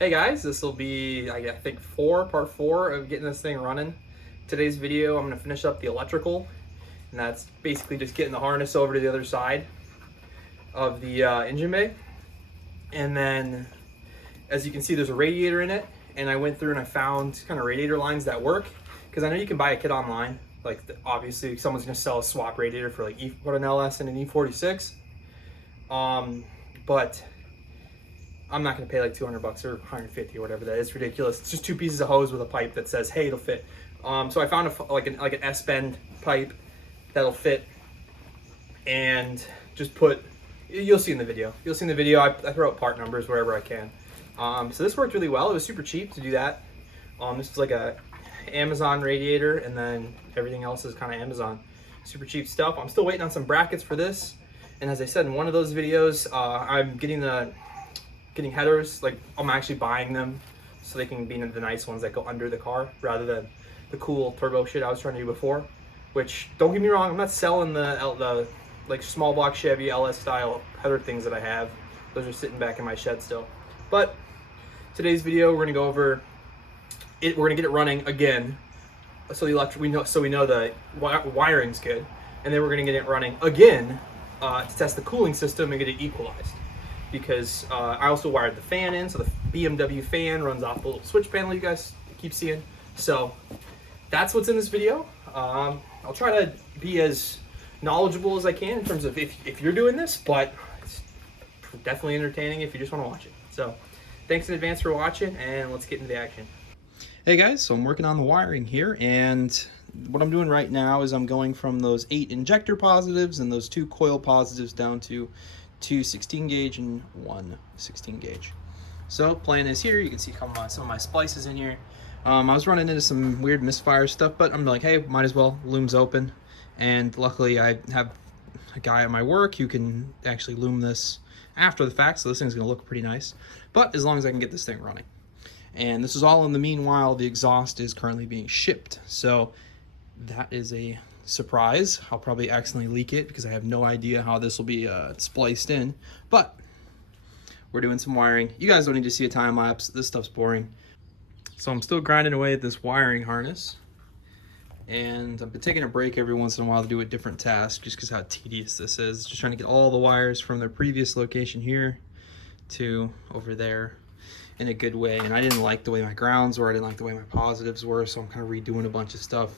Hey guys, this will be, I think, part four of getting this thing running. Today's video, I'm going to finish up the electrical, and that's basically just getting the harness over to the other side of the engine bay. And then, as you can see, there's a radiator in it, and I went through and I found kind of radiator lines that work, because I know you can buy a kit online. Like, obviously, someone's going to sell a swap radiator for like an LS and an E46. But I'm not going to pay like 200 bucks or 150 or whatever that is. It's ridiculous. It's just two pieces of hose with a pipe that says, hey, it'll fit. So I found like an S-bend pipe that'll fit, and just put, you'll see in the video. You'll see in the video, I throw out part numbers wherever I can. So this worked really well. It was super cheap to do that. This is like a Amazon radiator, and then everything else is kind of Amazon. Super cheap stuff. I'm still waiting on some brackets for this. And as I said in one of those videos, I'm getting headers. Like, I'm actually buying them so they can be the nice ones that go under the car rather than the cool turbo shit I was trying to do before. Which, don't get me wrong, I'm not selling the like small block Chevy LS style header things that I have. Those are sitting back in my shed still. But today's video, we're gonna go over it. We're gonna get it running again, so the electric we know the wiring's good, and then we're gonna get it running again to test the cooling system and get it equalized. Because I also wired the fan in, so the BMW fan runs off the little switch panel you guys keep seeing. So that's what's in this video. I'll try to be as knowledgeable as I can in terms of if you're doing this, but it's definitely entertaining if you just want to watch it. So thanks in advance for watching, and let's get into the action. Hey guys, so I'm working on the wiring here, and what I'm doing right now is I'm going from those 8 injector positives and those 2 coil positives down to 2 16 gauge and 1 16 gauge. So plan is here. You can see some of my splices in here. I was running into some weird misfire stuff, but I'm like, hey, might as well. Loom's open, and luckily I have a guy at my work who can actually loom this after the fact, so this thing's gonna look pretty nice. But as long as I can get this thing running. And this is all in the meanwhile the exhaust is currently being shipped, so that is a surprise. I'll probably accidentally leak it because I have no idea how this will be spliced in, but we're doing some wiring. You guys don't need to see a time lapse. This stuff's boring. So I'm still grinding away at this wiring harness, and I've been taking a break every once in a while to do a different task just because how tedious this is. Just trying to get all the wires from their previous location here to over there in a good way. And I didn't like the way my grounds were, I didn't like the way my positives were, so I'm kind of redoing a bunch of stuff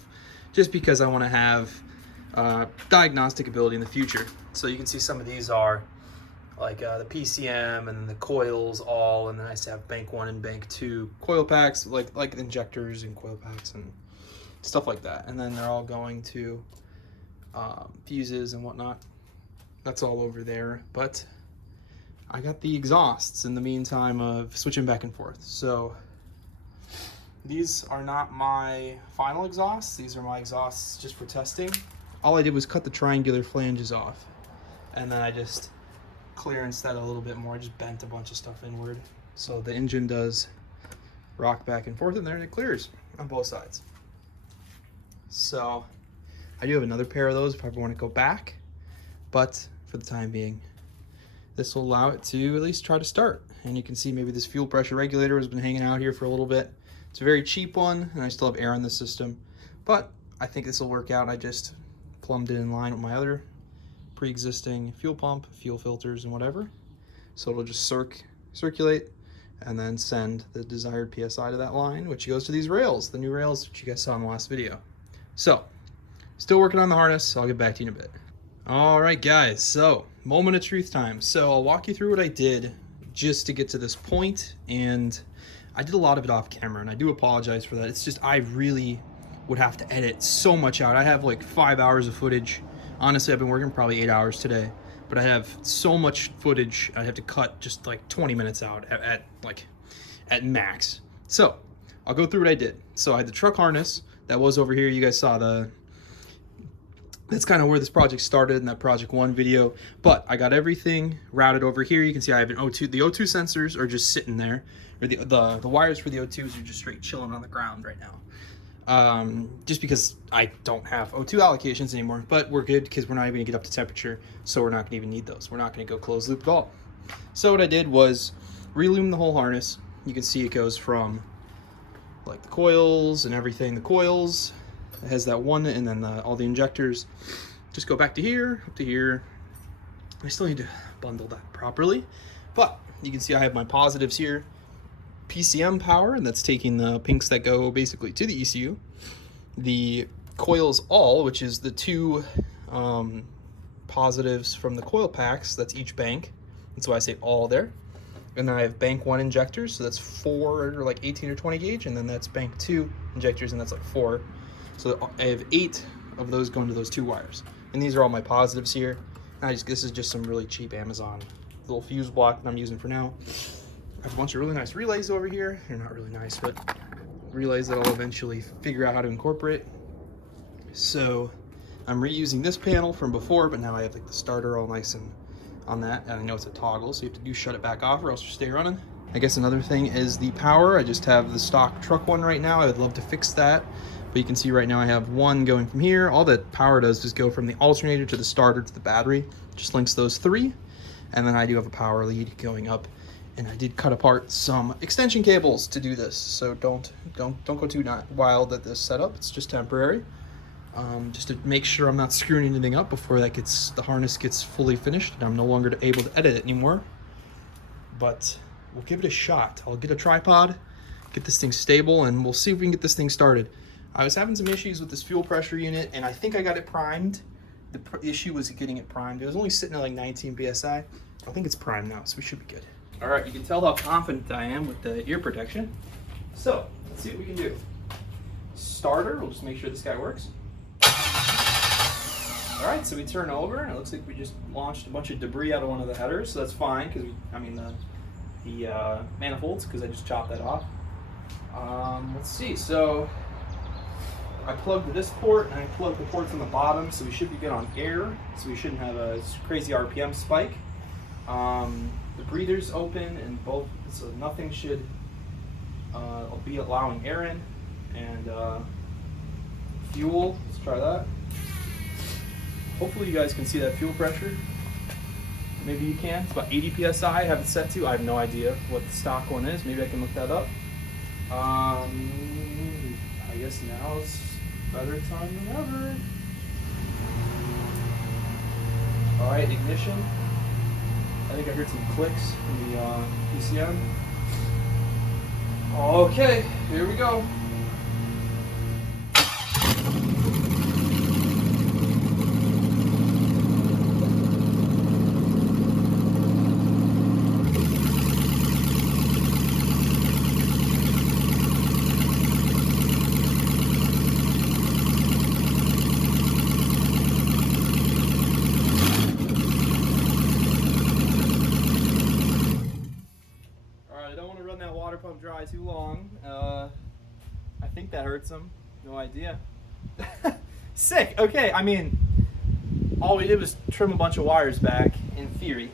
just because I want to have diagnostic ability in the future. So you can see some of these are like the PCM and then the coils all, and then I used to have bank 1 and bank 2 coil packs, like injectors and coil packs and stuff like that. And then they're all going to fuses and whatnot. That's all over there. But I got the exhausts in the meantime of switching back and forth. So these are not my final exhausts. These are my exhausts just for testing. All I did was cut the triangular flanges off, and then I just clearanced that a little bit more. I just bent a bunch of stuff inward, so the engine does rock back and forth in there, and it clears on both sides. So I do have another pair of those if I ever want to go back, but for the time being, this will allow it to at least try to start. And you can see maybe this fuel pressure regulator has been hanging out here for a little bit. It's a very cheap one, and I still have air in the system, but I think this will work out. I just plumbed it in line with my other pre-existing fuel pump, fuel filters, and whatever. So it'll just circulate and then send the desired PSI to that line, which goes to these rails, the new rails which you guys saw in the last video. So, still working on the harness, so I'll get back to you in a bit. All right, guys, so moment of truth time. So I'll walk you through what I did just to get to this point, and I did a lot of it off camera, and I do apologize for that. It's just I really would have to edit so much out. I have like 5 hours of footage. Honestly, I've been working probably 8 hours today, but I have so much footage I have to cut just like 20 minutes out at max. So I'll go through what I did. So I had the truck harness that was over here. You guys saw that's kind of where this project started in that project 1 video, but I got everything routed over here. You can see I have an O2. The O2 sensors are just sitting there, or the wires for the O2s are just straight chilling on the ground right now. Just because I don't have O2 allocations anymore, but we're good because we're not even gonna get up to temperature, so we're not gonna go closed loop at all. So what I did was relume the whole harness, you can see it goes from like the coils and everything. The coils, it has that one, and then all the injectors just go back to here, up to here. I still need to bundle that properly, but you can see I have my positives here. PCM power, and that's taking the pinks that go basically to the ECU. The coils all, which is the two positives from the coil packs, that's each bank. That's why I say all there. And then I have bank 1 injectors, so that's 4 or like 18 or 20 gauge, and then that's bank 2 injectors, and that's like 4. So I have 8 of those going to those 2 wires. And these are all my positives here. This is just some really cheap Amazon little fuse block that I'm using for now. I have a bunch of really nice relays over here. They're not really nice, but relays that I'll eventually figure out how to incorporate. So I'm reusing this panel from before, but now I have like the starter all nice and on that. And I know it's a toggle, so you have to shut it back off or else you stay running. I guess another thing is the power. I just have the stock truck one right now. I would love to fix that. But you can see right now I have one going from here. All that power does is go from the alternator to the starter to the battery. Just links those 3. And then I do have a power lead going up. And I did cut apart some extension cables to do this. So don't go too wild at this setup. It's just temporary. Just to make sure I'm not screwing anything up before the harness gets fully finished and I'm no longer able to edit it anymore. But we'll give it a shot. I'll get a tripod, get this thing stable, and we'll see if we can get this thing started. I was having some issues with this fuel pressure unit, and I think I got it primed. The issue was getting it primed. It was only sitting at like 19 PSI. I think it's primed now, so we should be good. All right, you can tell how confident I am with the ear protection. So let's see what we can do. Starter, we'll just make sure this guy works. All right, so we turn over, and it looks like we just launched a bunch of debris out of one of the headers, so that's fine, because the manifolds, because I just chopped that off. Let's see, so I plugged this port, and I plugged the ports on the bottom, so we should be good on air, so we shouldn't have a crazy RPM spike. The breather's open, and so nothing should be allowing air in, and fuel, let's try that. Hopefully you guys can see that fuel pressure. Maybe you can. It's about 80 PSI I have it set to. I have no idea what the stock one is. Maybe I can look that up. I guess now is better time than ever. All right, ignition. I think I heard some clicks from the PCM. Okay, here we go. Pump dry too long. I think that hurts him. No idea. Sick. Okay, I mean, all we did was trim a bunch of wires back in theory.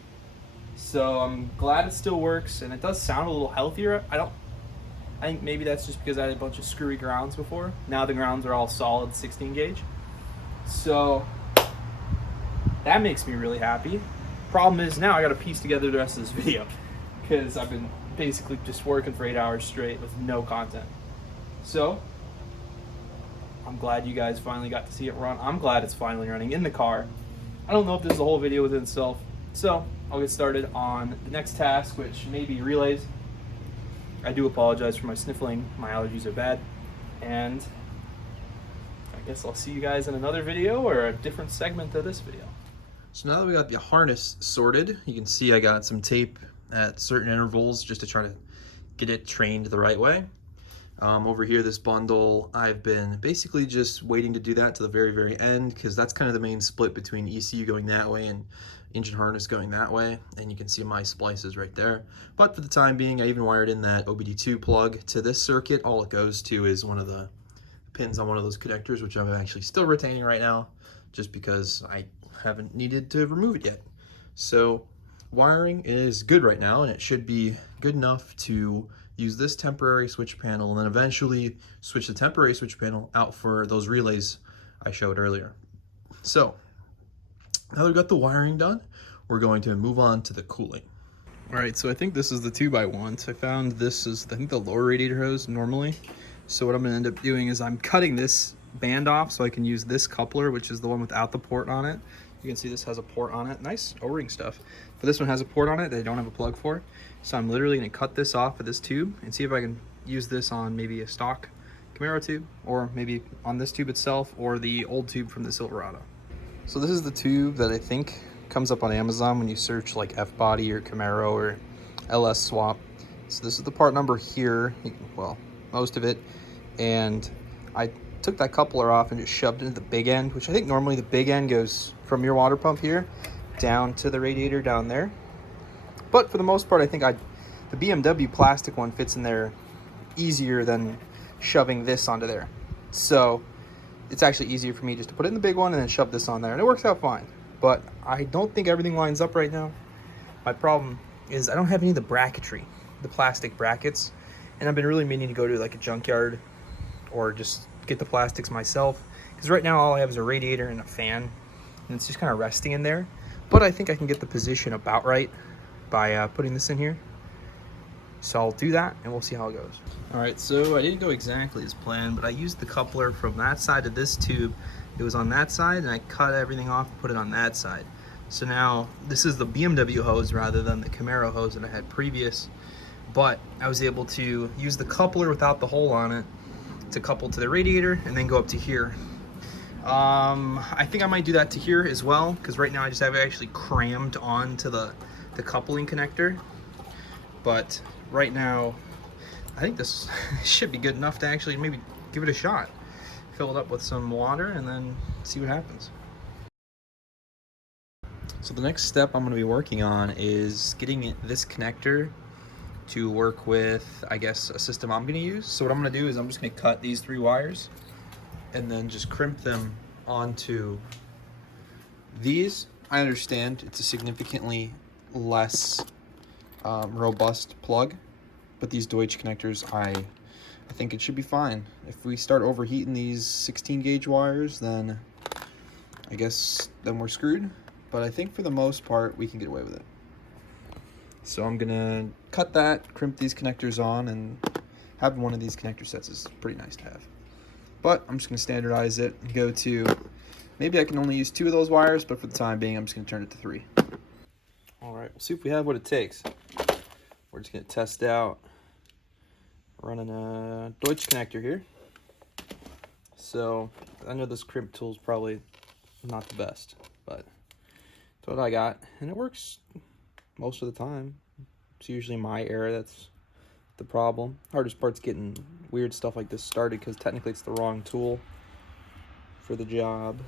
So I'm glad it still works, and it does sound a little healthier. I think maybe that's just because I had a bunch of screwy grounds before. Now the grounds are all solid 16 gauge. So that makes me really happy. Problem is now I got to piece together the rest of this video because I've been basically just working for 8 hours straight with no content. So I'm glad you guys finally got to see it run. I'm glad it's finally running in the car. I don't know if this is a whole video within itself. So I'll get started on the next task, which may be relays. I do apologize for my sniffling. My allergies are bad. And I guess I'll see you guys in another video or a different segment of this video. So now that we got the harness sorted, you can see I got some tape at certain intervals just to try to get it trained the right way. Over here, this bundle, I've been basically just waiting to do that to the very, very end because that's kind of the main split between ECU going that way and engine harness going that way. And you can see my splices right there. But for the time being, I even wired in that OBD2 plug to this circuit. All it goes to is one of the pins on one of those connectors, which I'm actually still retaining right now just because I haven't needed to remove it yet. So wiring is good right now, and it should be good enough to use this temporary switch panel and then eventually switch the temporary switch panel out for those relays I showed earlier. So now that we've got the wiring done, we're going to move on to the cooling. All right, so I think this is the 2x1. So I found this is, I think, the lower radiator hose normally. So what I'm gonna end up doing is I'm cutting this band off so I can use this coupler, which is the one without the port on it. You can see this has a port on it. Nice O-ring stuff. But this one has a port on it that I don't have a plug for. So I'm literally gonna cut this off of this tube and see if I can use this on maybe a stock Camaro tube, or maybe on this tube itself, or the old tube from the Silverado. So this is the tube that I think comes up on Amazon when you search like F-body or Camaro or LS swap. So this is the part number here, well, most of it. And I took that coupler off and just shoved it into the big end, which I think normally the big end goes from your water pump here down to the radiator down there. But for the most part, I think the BMW plastic one fits in there easier than shoving this onto there. So it's actually easier for me just to put it in the big one and then shove this on there, and it works out fine. But I don't think everything lines up right now. My problem is I don't have any of the bracketry, the plastic brackets, and I've been really meaning to go to like a junkyard or just get the plastics myself, because right now all I have is a radiator and a fan, and it's just kind of resting in there. But I think I can get the position about right by putting this in here. So I'll do that and we'll see how it goes. All right, so I didn't go exactly as planned, but I used the coupler from that side of this tube. It was on that side, and I cut everything off and put it on that side. So now this is the BMW hose rather than the Camaro hose that I had previous, but I was able to use the coupler without the hole on it to couple to the radiator and then go up to here. I think I might do that to here as well, because right now I just have it actually crammed onto the coupling connector. But right now, I think this should be good enough to actually maybe give it a shot. Fill it up with some water and then see what happens. So the next step I'm going to be working on is getting this connector to work with, I guess, a system I'm going to use. So what I'm going to do is I'm just going to cut these 3 wires and then just crimp them onto these. I understand it's a significantly less robust plug, but these Deutsch connectors, I think it should be fine. If we start overheating these 16 gauge wires, then I guess then we're screwed. But I think for the most part, we can get away with it. So I'm gonna cut that, crimp these connectors on, and having one of these connector sets is pretty nice to have. But I'm just gonna standardize it and go to, maybe I can only use 2 of those wires, but for the time being, I'm just gonna turn it to 3. All right, we'll see if we have what it takes. We're just gonna test out running a Deutsch connector here. So I know this crimp tool is probably not the best, but it's what I got, and it works most of the time. It's usually my error that's the problem. Hardest part's getting weird stuff like this started, because technically it's the wrong tool for the job.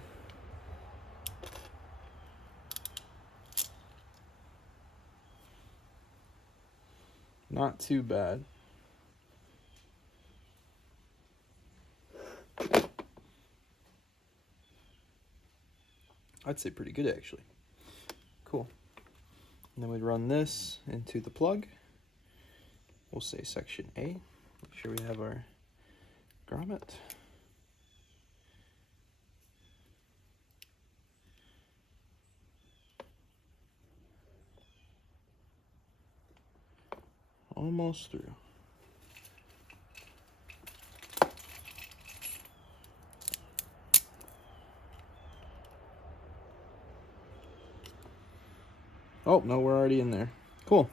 Not too bad. I'd say pretty good, actually. Cool. And then we'd run this into the plug. We'll say section A. Make sure we have our grommet. Almost through. Oh, no, we're already in there. Cool.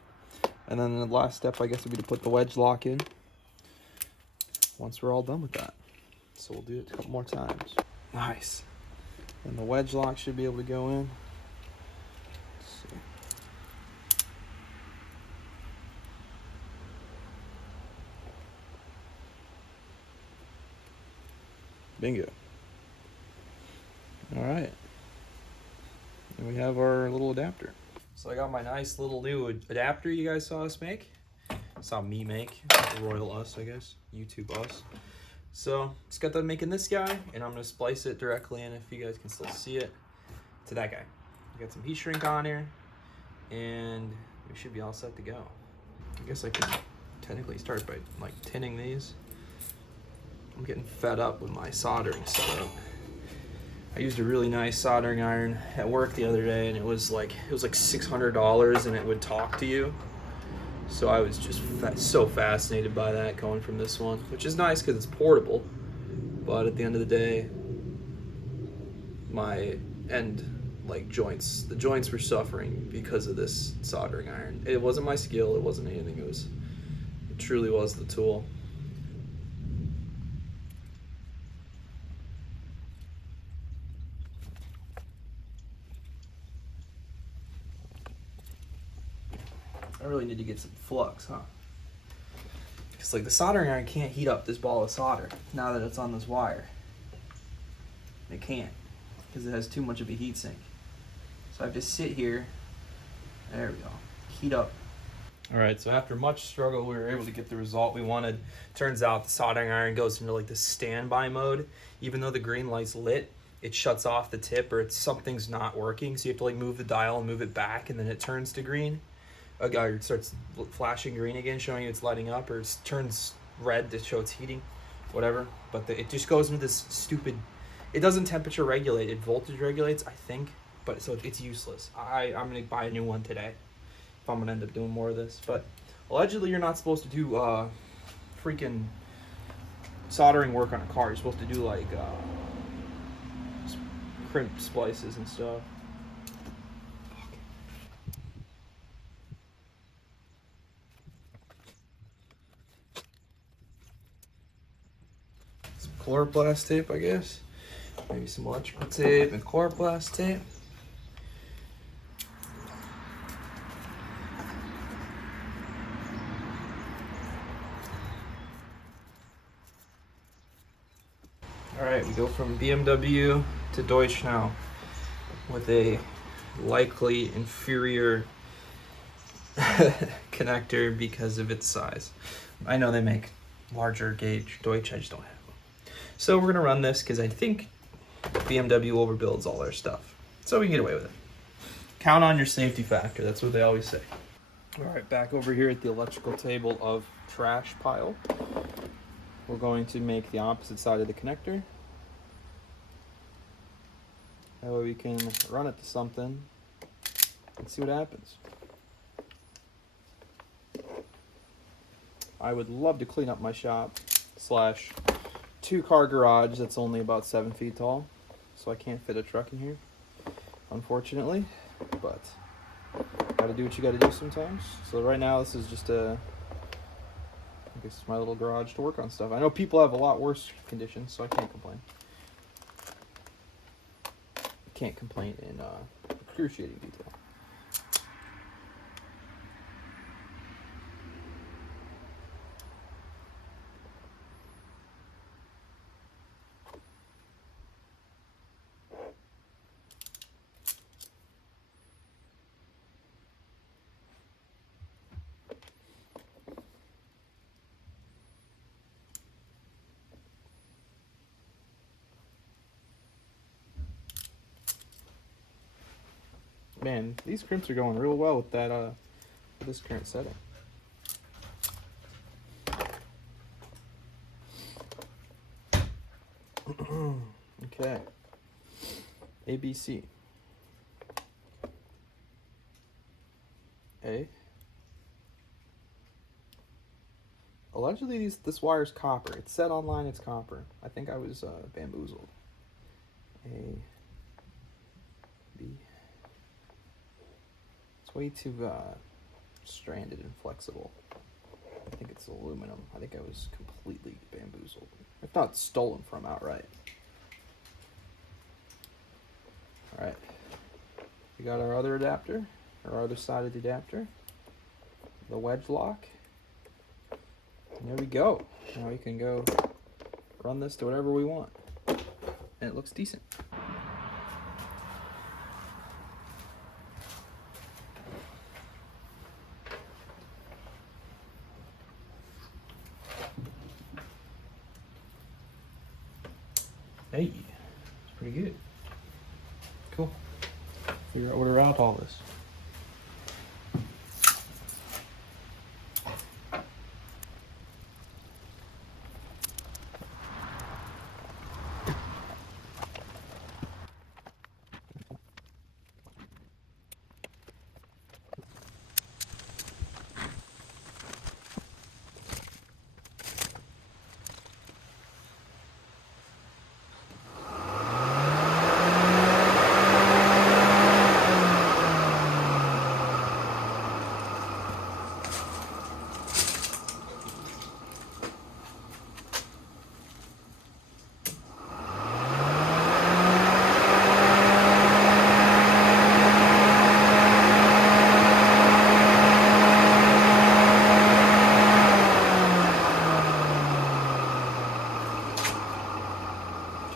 And then the last step, I guess, would be to put the wedge lock in once we're all done with that. So we'll do it a couple more times. Nice. And the wedge lock should be able to go in. Let's see. Bingo. All right. And we have our little adapter. So I got my nice little new adapter you guys saw us make. Saw me make. Royal us, I guess. YouTube us. So just got done making this guy, and I'm gonna splice it directly in, if you guys can still see it, to that guy. We got some heat shrink on here, and we should be all set to go. I guess I could technically start by like tinning these. I'm getting fed up with my soldering setup. I used a really nice soldering iron at work the other day, and it was like $600, and it would talk to you. So I was just so fascinated by that going from this one, which is nice because it's portable. But at the end of the day, my end joints, the joints were suffering because of this soldering iron. It wasn't my skill. It wasn't anything. It truly was the tool. I really need to get some flux, huh? Because like the soldering iron can't heat up this ball of solder now that it's on this wire. It can't, because it has too much of a heat sink. So I have to sit here. There we go. Heat up. All right, so after much struggle, we were able to get the result we wanted. Turns out the soldering iron goes into like the standby mode. Even though the green light's lit, it shuts off the tip, or something's not working. So you have to like move the dial and move it back, and then it turns to green. It starts flashing green again, showing you it's lighting up, or it turns red to show it's heating, whatever. But it just goes into this stupid. It doesn't temperature regulate. It voltage regulates, I think. But so it's useless. I'm gonna buy a new one today if I'm gonna end up doing more of this. But allegedly, you're not supposed to do freaking soldering work on a car. You're supposed to do like crimp splices and stuff. Some chloroplast tape, I guess. Maybe some electrical tape and chloroplast tape. Alright, we go from BMW to Deutsch now with a likely inferior connector because of its size. I know they make larger gauge Deutsch, I just don't have them. So we're going to run this because I think BMW overbuilds all their stuff. So we can get away with it. Count on your safety factor, that's what they always say. Alright, back over here at the electrical table of trash pile. We're going to make the opposite side of the connector. That way we can run it to something and see what happens. I would love to clean up my shop / 2-car garage that's only about 7 feet tall. So I can't fit a truck in here, unfortunately. But gotta do what you gotta do sometimes. So right now this is just I guess my little garage to work on stuff. I know people have a lot worse conditions, so I can't complain. Can't complain in excruciating detail. Man, these crimps are going real well with that this current setting. Okay. ABC. A. Allegedly, this wire's copper. It said online it's copper. I think I was bamboozled. A. B. It's way too stranded and flexible. I think it's aluminum. I think I was completely bamboozled, if not stolen from outright. All right, we got our other adapter, our other sided adapter, the wedge lock. And there we go. Now we can go run this to whatever we want, and it looks decent. Hey, it's pretty good. Cool. Figure out where to route all this.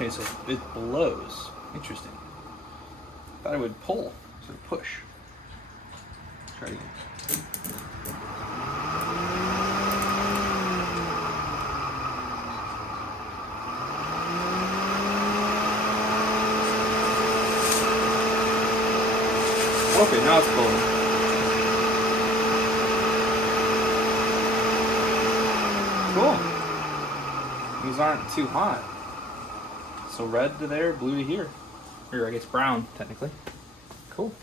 Okay, so it blows. Interesting. Thought it would pull, so push. Try it again. Okay, now it's blowing. Cool. These aren't too hot. So red to there, blue to here. Or I guess brown, technically. Cool.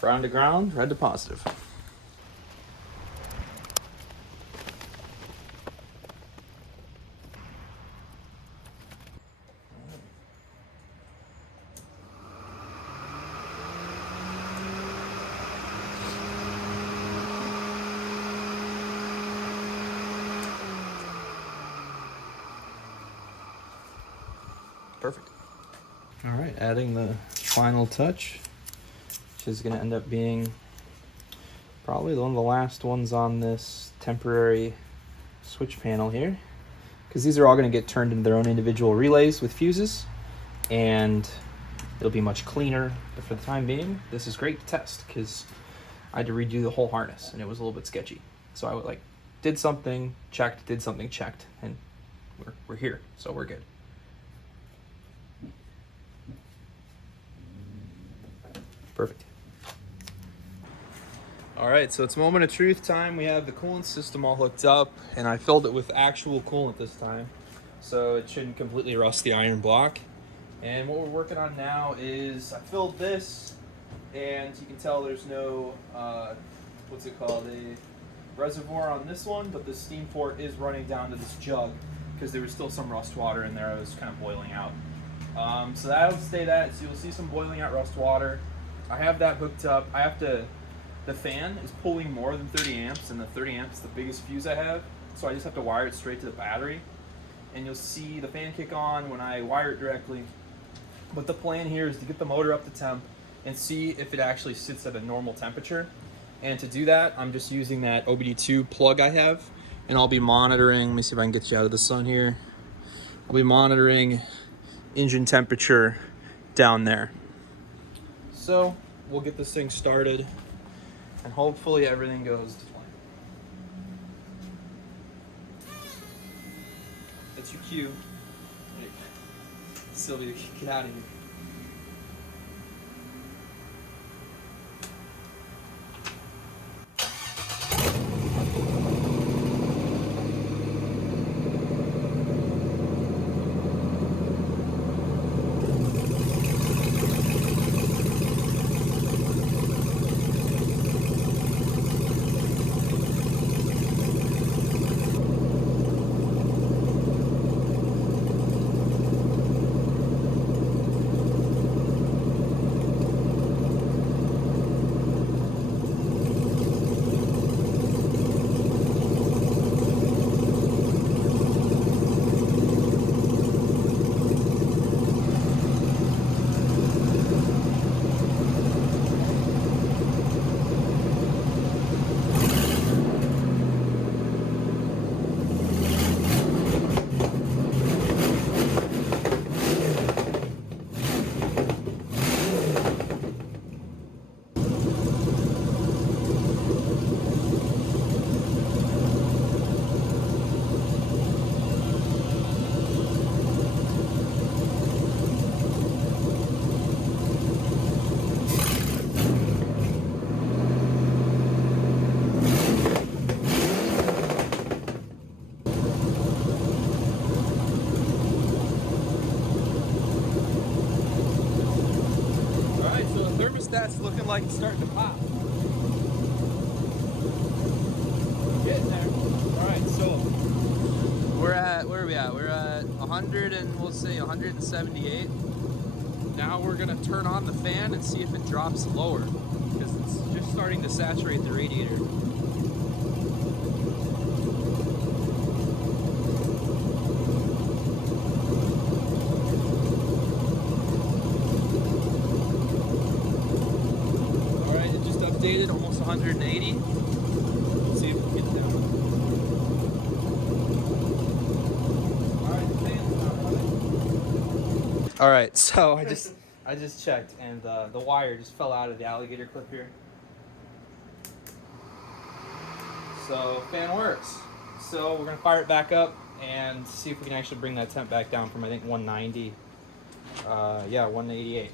Brown to ground, red to positive. Perfect. All right, adding the final touch, which is going to end up being probably one of the last ones on this temporary switch panel here, because these are all going to get turned into their own individual relays with fuses, and it'll be much cleaner. But for the time being, this is great to test because I had to redo the whole harness and it was a little bit sketchy. So I would did something, checked, did something, checked, and we're here, so we're good. Perfect. All right, so it's moment of truth time. We have the coolant system all hooked up, and I filled it with actual coolant this time, so it shouldn't completely rust the iron block. And what we're working on now is I filled this, and you can tell there's no, what's it called, a reservoir on this one, but the steam port is running down to this jug because there was still some rust water in there. I was kind of boiling out. So that'll stay that, so you'll see some boiling out rust water. I have that hooked up. The fan is pulling more than 30 amps, and the 30 amps is the biggest fuse I have, so I just have to wire it straight to the battery. And you'll see the fan kick on when I wire it directly. But the plan here is to get the motor up to temp and see if it actually sits at a normal temperature. And to do that, I'm just using that OBD2 plug I have, and I'll be monitoring, let me see if I can get you out of the sun here. I'll be monitoring engine temperature down there. So we'll get this thing started, and hopefully everything goes to plan. That's your cue. Sylvia, get out of here. That's looking like it's starting to pop. Getting there. All right, so we're at, where are we at? We're at 100 and we'll say 178. Now we're gonna turn on the fan and see if it drops lower, because it's just starting to saturate the radiator. Updated almost 180. Let's see if we can get it down. Alright, the fan's not running. All right, so I just checked, and the wire just fell out of the alligator clip here. So fan works. So we're gonna fire it back up and see if we can actually bring that temp back down from, I think, 190. Yeah, 188.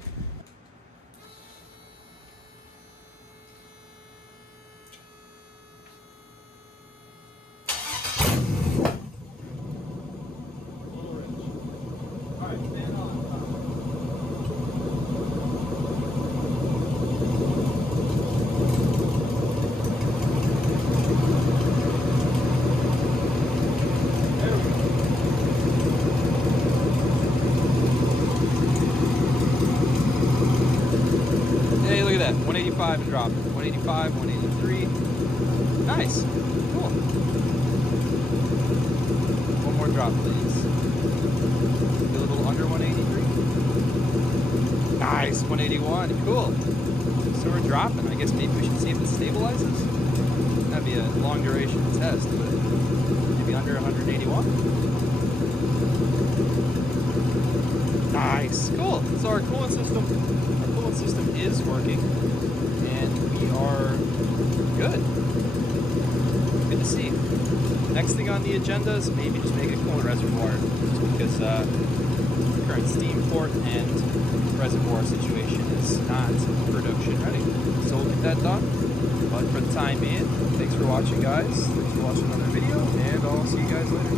Hey, look at that. 185 and dropping. 185, 183. Nice. Cool. One more drop, please. A little under 183. Nice. 181. Cool. So we're dropping. I guess maybe we should see if it stabilizes. That'd be a long duration test, but maybe under 181. Nice. Cool. So our coolant system is working, and we are good. Good to see. Next thing on the agenda is maybe just make a coolant reservoir, just because the current steam port and reservoir situation is not production ready. So we'll get that done. But for the time being, thanks for watching, guys. Thanks for watching another video, and I'll see you guys later.